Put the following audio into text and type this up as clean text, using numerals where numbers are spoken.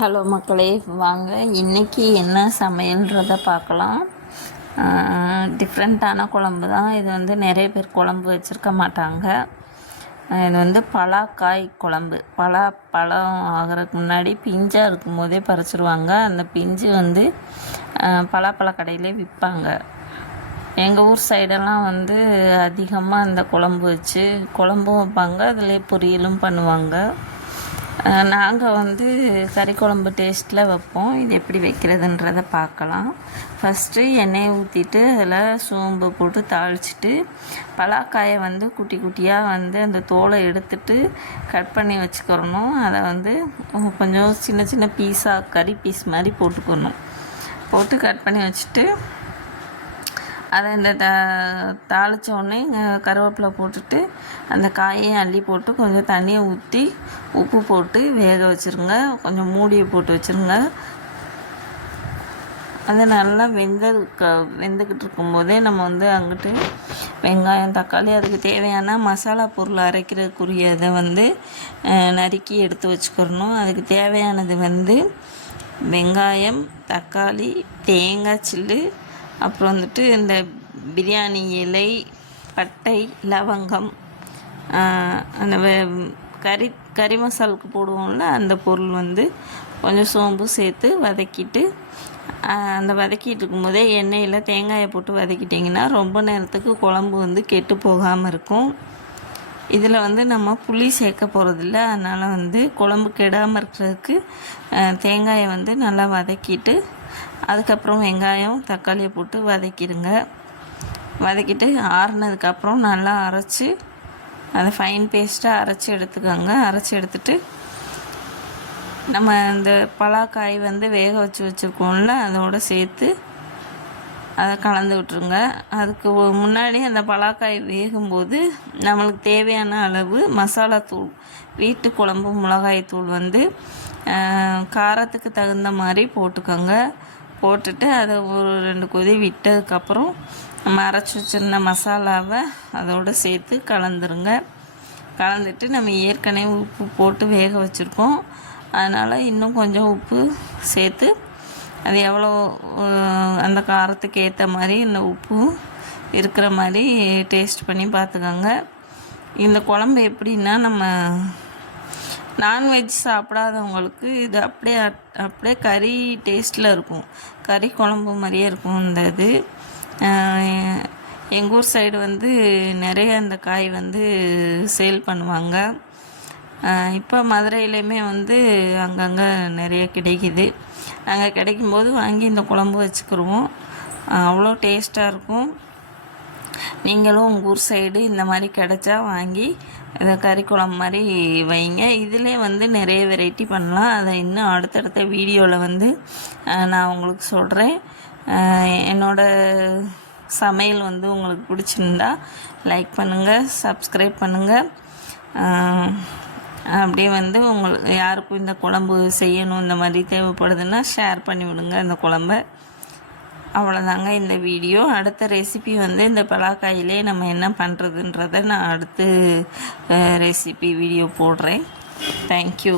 Hello மக்களே, வாங்க இன்றைக்கி என்ன சமையல்ன்றதை பார்க்கலாம். டிஃப்ரெண்ட்டான குழம்பு தான் இது. நிறைய பேர் குழம்பு வச்சுருக்க மாட்டாங்க. இது பலாக்காய் குழம்பு. பழம் ஆகிறதுக்கு முன்னாடி பிஞ்சாக இருக்கும் போதே பறிச்சிருவாங்க. அந்த பிஞ்சு பலாப்பழ கடையிலே விற்பாங்க. எங்கள் ஊர் சைடெல்லாம் அதிகமாக அந்த குழம்பு வச்சு குழம்பும் வைப்பாங்க, அதிலே பொரியலும் பண்ணுவாங்க. நாங்கள் கறி குழம்பு டேஸ்ட்டில் வைப்போம். இது எப்படி வைக்கிறதுன்றதை பார்க்கலாம். ஃபஸ்ட்டு எண்ணெயை ஊற்றிட்டு அதில் சோம்பு போட்டு தாளிச்சிட்டு பலாக்காயை குட்டி குட்டியாக அந்த தோலை எடுத்துட்டு கட் பண்ணி வச்சுக்கிறணும். அதை கொஞ்சம் சின்ன சின்ன பீஸாக கறி பீஸ் மாதிரி போட்டு கட் பண்ணி வச்சுட்டு அதை இந்த தாளித்த உடனே கருவேப்பிலை போட்டுட்டு அந்த காயையும் அள்ளி போட்டு கொஞ்சம் தண்ணியை ஊற்றி உப்பு போட்டு வேக வச்சுருங்க. கொஞ்சம் மூடியை போட்டு வச்சுருங்க. அது நல்லா வெந்துக்கிட்டு இருக்கும்போதே நம்ம அங்கிட்டு வெங்காயம், தக்காளி, அதுக்கு தேவையான மசாலா பொருள் அரைக்கிறதுக்குரியதை நறுக்கி எடுத்து வச்சுக்கிறணும். அதுக்கு தேவையானது வெங்காயம், தக்காளி, தேங்காய் சில்லு, அப்புறம் இந்த பிரியாணி இலை, பட்டை, லவங்கம், அந்த கறி மசாலுக்கு போடுவோம்ல அந்த பொருள் கொஞ்சம் சோம்பு சேர்த்து வதக்கிட்டு அந்த வதக்கிட்டு இருக்கும்போதே எண்ணெயில் தேங்காயை போட்டு வதக்கிட்டிங்கன்னா ரொம்ப நேரத்துக்கு குழம்பு கெட்டு போகாமல் இருக்கும். இதில் நம்ம புளி சேர்க்க போகிறதில்ல. அதனால் குழம்பு கெடாமல் இருக்கிறதுக்கு தேங்காயை நல்லா வதக்கிட்டு அதுக்கப்புறம் வெங்காயம், தக்காளியை போட்டு வதக்கிட்டு ஆறுனதுக்கப்புறம் நல்லா அரைச்சி அதை ஃபைன் பேஸ்ட்டாக அரைச்சி எடுத்துக்கோங்க. அரைச்சி எடுத்துட்டு நம்ம இந்த பலாக்காய் வேக வச்சுருக்கோம்ல அதோடு சேர்த்து அதை கலந்து விட்டுருங்க. அதுக்கு முன்னாடி அந்த பலாக்காய் வேகும்போது நம்மளுக்கு தேவையான அளவு மசாலாத்தூள், வீட்டு குழம்பு மிளகாய்த்தூள் காரத்துக்கு தகுந்த மாதிரி போட்டுக்கோங்க. போட்டுட்டு அதை ஒரு 2 கொதி விட்டதுக்கப்புறம் நம்ம அரைச்சி வச்சிருந்த மசாலாவை அதோடு சேர்த்து கலந்துட்டு நம்ம ஏற்கனவே உப்பு போட்டு வேக வச்சுருக்கோம். அதனால் இன்னும் கொஞ்சம் உப்பு சேர்த்து அது எவ்வளோ அந்த காரத்துக்கு ஏற்ற மாதிரி இந்த உப்பு இருக்கிற மாதிரி டேஸ்ட் பண்ணி பார்த்துக்கோங்க. இந்த குழம்பு எப்படின்னா, நம்ம நான்வெஜ் சாப்பிடாதவங்களுக்கு இது அப்படியே கறி டேஸ்ட்டில் இருக்கும். கறி குழம்பு மாதிரியே இருக்கும். இது எங்கள் ஊர் சைடு நிறைய அந்த காய் சேல் பண்ணுவாங்க. இப்போ மதுரையிலையுமே அங்கங்கே நிறைய கிடைக்கிது. நாங்கள் கிடைக்கும்போது வாங்கி இந்த குழம்பு வச்சுக்கிருவோம். அவ்வளோ டேஸ்ட்டாக இருக்கும். நீங்களும் உங்கள் ஊர் சைடு இந்த மாதிரி கிடச்சா வாங்கி இதை கறி குழம்பு மாதிரி வைங்க. இதிலே நிறைய வெரைட்டி பண்ணலாம். அதை இன்னும் அடுத்தடுத்த வீடியோவில் நான் உங்களுக்கு சொல்கிறேன். என்னோடய சமையல் உங்களுக்கு பிடிச்சிருந்தா லைக் பண்ணுங்கள், சப்ஸ்கிரைப் பண்ணுங்கள். அப்படியே உங்களுக்கு யாருக்கும் இந்த குழம்பு செய்யணும் இந்த மாதிரி தேவைப்படுதுன்னா ஷேர் பண்ணி விடுங்க இந்த குழம்ப. அவ்வளோதாங்க இந்த வீடியோ. அடுத்த ரெசிபி இந்த பலாக்காயிலே நம்ம என்ன பண்ணுறதுன்றதை நான் அடுத்து ரெசிபி வீடியோ போடுறேன். தேங்க்யூ.